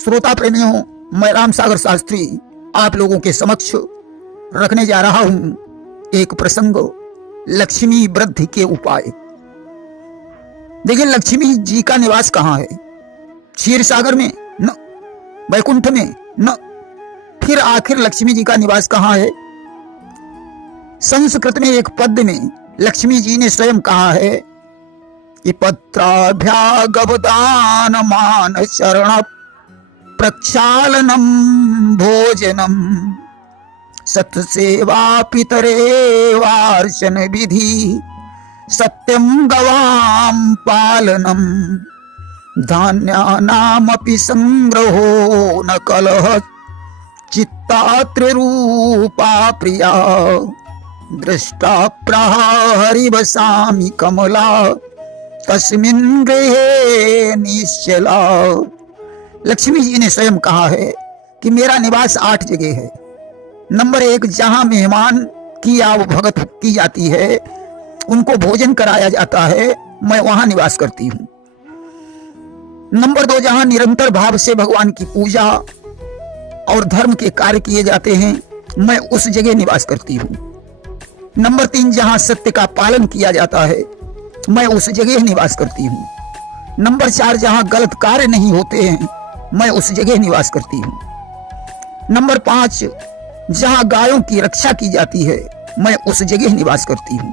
श्रोता प्रेमियों, मैं राम सागर शास्त्री आप लोगों के समक्ष रखने जा रहा हूं एक प्रसंग, लक्ष्मी वृद्धि के उपाय। देखिए, लक्ष्मी जी का निवास कहाँ है? क्षीर सागर में न, वैकुंठ में न, फिर आखिर लक्ष्मी जी का निवास कहाँ है? संस्कृत में एक पद्य में लक्ष्मी जी ने स्वयं कहा है कि पत्राभ्यागवदान मान शरण प्रक्षालनम भोजनम सत्सेवा पितरे वार्चन विधि सत्यम गवाम पालनम धान्यानामपि संग्रहो न कलह चित्तात्रिरूपा प्रिया दृष्टा प्रहरिवसामि कमला तस्मिन् गृहे निश्चला। लक्ष्मी जी ने स्वयं कहा है कि मेरा निवास 8 जगह है। नंबर 1, जहां मेहमान की आवभगत की जाती है, उनको भोजन कराया जाता है, मैं वहां निवास करती हूं। नंबर 2, जहां निरंतर भाव से भगवान की पूजा और धर्म के कार्य किए जाते हैं, मैं उस जगह निवास करती हूं। नंबर 3, जहां सत्य का पालन किया जाता है, मैं उस जगह निवास करती हूं। नंबर 4, जहां गलत कार्य नहीं होते हैं, मैं उस जगह निवास करती हूं। नंबर 5, जहां गायों की रक्षा की जाती है, मैं उस जगह निवास करती हूं।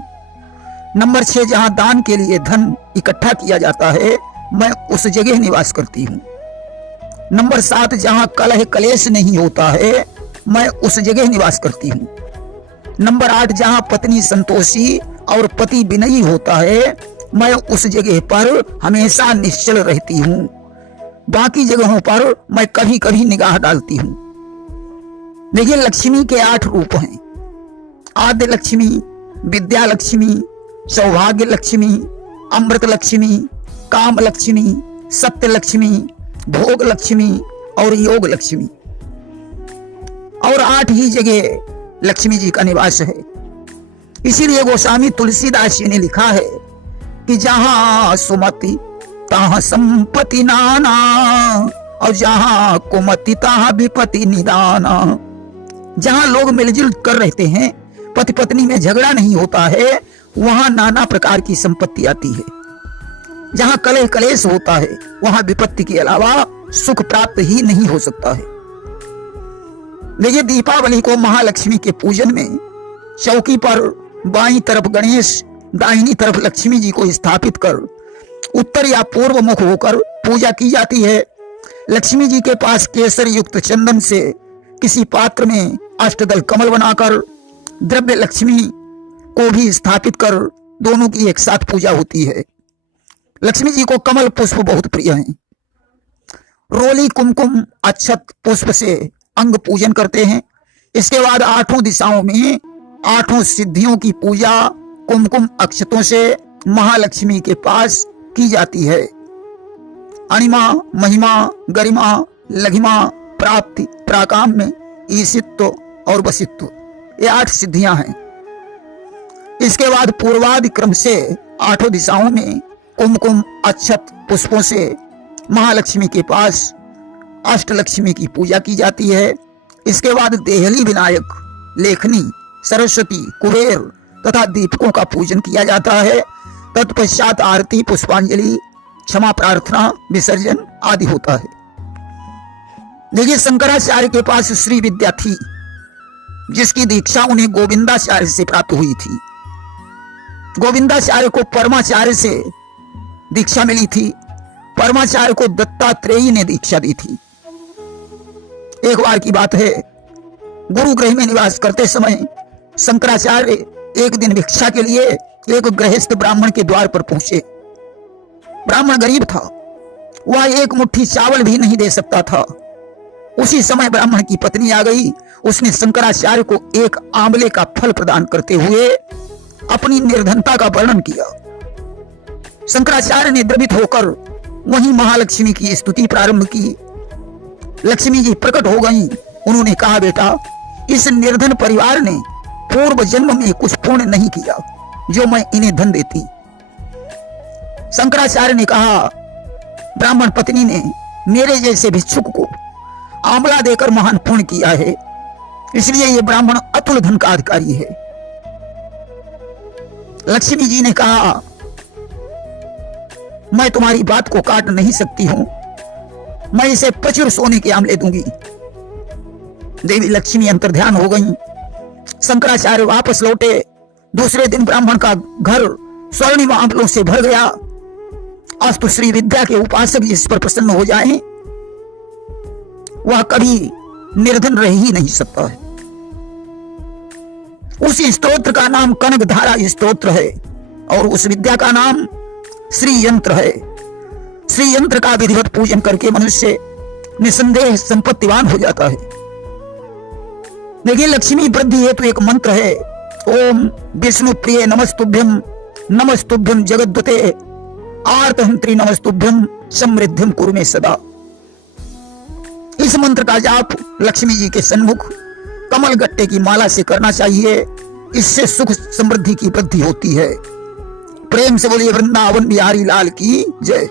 नंबर 6, जहां दान के लिए धन इकट्ठा किया जाता है, मैं उस जगह निवास करती हूं। नंबर 7, जहां कलह कलेश नहीं होता है, मैं उस जगह निवास करती हूं। नंबर 8, जहां पत्नी संतोषी और पति विनयी होता है, मैं उस जगह पर हमेशा निश्चल रहती हूं। बाकी जगहों पर मैं कभी कभी निगाह डालती हूं। देखिए, लक्ष्मी के 8 रूप हैं। आद्य लक्ष्मी, विद्या लक्ष्मी, सौभाग्य लक्ष्मी, अमृत लक्ष्मी, काम लक्ष्मी, सत्य लक्ष्मी, भोग लक्ष्मी और योग लक्ष्मी। और 8 ही जगह लक्ष्मी जी का निवास है। इसीलिए गोस्वामी तुलसीदास जी ने लिखा है कि जहां सुमति तहां संपत्ति नाना और जहां कुमति तहां विपत्ति निदाना। जहां लोग मिलजुल कर रहते हैं, पति पत्नी में झगड़ा नहीं होता है, वहां नाना प्रकार की संपत्ति आती है। जहां कलह कलेश होता है, वहां विपत्ति के अलावा सुख प्राप्त ही नहीं हो सकता है। देखिए, दीपावली को महालक्ष्मी के पूजन में चौकी पर बाईं तरफ गणेश, दाहिनी तरफ लक्ष्मी जी को स्थापित कर उत्तर या पूर्व मुख होकर पूजा की जाती है। लक्ष्मी जी के पास केसर युक्त चंदन से किसी पात्र में अष्टदल कमल बनाकर द्रव्य लक्ष्मी को भी स्थापित कर दोनों की एक साथ पूजा होती है। लक्ष्मी जी को कमल पुष्प बहुत प्रिय हैं। रोली, कुमकुम, अक्षत पुष्प से अंग पूजन करते हैं। इसके बाद 8 दिशाओं में 8 सिद्धियों की पूजा कुमकुम अक्षतों से महालक्ष्मी के पास की जाती है। अणिमा, महिमा, गरिमा, लघिमा, प्राप्ति, प्राकाम्य, ईशित्व और वसित्व, ये 8 सिद्धियां हैं। इसके बाद पूर्वादि क्रम से 8 दिशाओं में कुमकुम अक्षत पुष्पों से महालक्ष्मी के पास अष्टलक्ष्मी की पूजा की जाती है। इसके बाद देहली, विनायक, लेखनी, सरस्वती, कुबेर तथा दीपकों का पूजन किया जाता है। तत्पश्चात आरती, पुष्पांजलि, क्षमा प्रार्थना, विसर्जन आदि होता है। देखिए, शंकराचार्य के पास श्री विद्या थी, जिसकी दीक्षा उन्हें गोविंदाचार्य से प्राप्त हुई थी। गोविंदाचार्य को परमाचार्य से दीक्षा मिली थी। परमाचार्य को दत्तात्रेय ने दीक्षा दी थी। एक बार की बात है, गुरुगृह में निवास करते समय शंकराचार्य एक दिन भिक्षा के लिए एक गृहस्थ ब्राह्मण के द्वार पर पहुंचे। ब्राह्मण गरीब था, वह एक मुट्ठी चावल भी नहीं दे सकता था। उसी समय ब्राह्मण की पत्नी आ गई। उसने शंकराचार्य को एक आंवले का फल प्रदान करते हुए अपनी निर्धनता का वर्णन किया। शंकराचार्य ने द्रवित होकर वहीं महालक्ष्मी की स्तुति प्रारंभ की। लक्ष्मी जी प्रकट हो गईं। उन्होंने कहा, बेटा, इस निर्धन परिवार ने पूर्व जन्म में कुछ पुण्य नहीं किया जो मैं इन्हें धन देती। शंकराचार्य ने कहा, ब्राह्मण पत्नी ने मेरे जैसे भिक्षुक को आंवला देकर महान पुण्य किया है, इसलिए ये ब्राह्मण अतुल धन का अधिकारी है। लक्ष्मी जी ने कहा, मैं तुम्हारी बात को काट नहीं सकती हूं, मैं इसे प्रचुर सोने के आंवले दूंगी। देवी लक्ष्मी अंतर्ध्यान हो गई। शंकराचार्य वापस लौटे। दूसरे दिन ब्राह्मण का घर स्वर्णिम आंवलों से भर गया। आज तो श्री विद्या के उपासक जिस पर प्रसन्न हो जाएं, वह कभी निर्धन रह ही नहीं सकता है। उस स्तोत्र का नाम कनकधारा स्तोत्र है और उस विद्या का नाम श्री यंत्र है। श्री यंत्र का विधिवत पूजन करके मनुष्य निसंदेह संपत्तिवान हो जाता है। देखिए, लक्ष्मी वृद्धि हेतु एक मंत्र है, ओम विष्णु प्रिय नमस्तुभ्यम, नमस्तुभ्यम जगद्वते, आर्तहंत्री नमस्तुभ्यम, समृद्धिम कुरु मे सदा। इस मंत्र का जाप लक्ष्मी जी के सन्मुख कमल गट्टे की माला से करना चाहिए। इससे सुख समृद्धि की वृद्धि होती है। प्रेम से बोलिए वृंदावन बिहारी लाल की जय।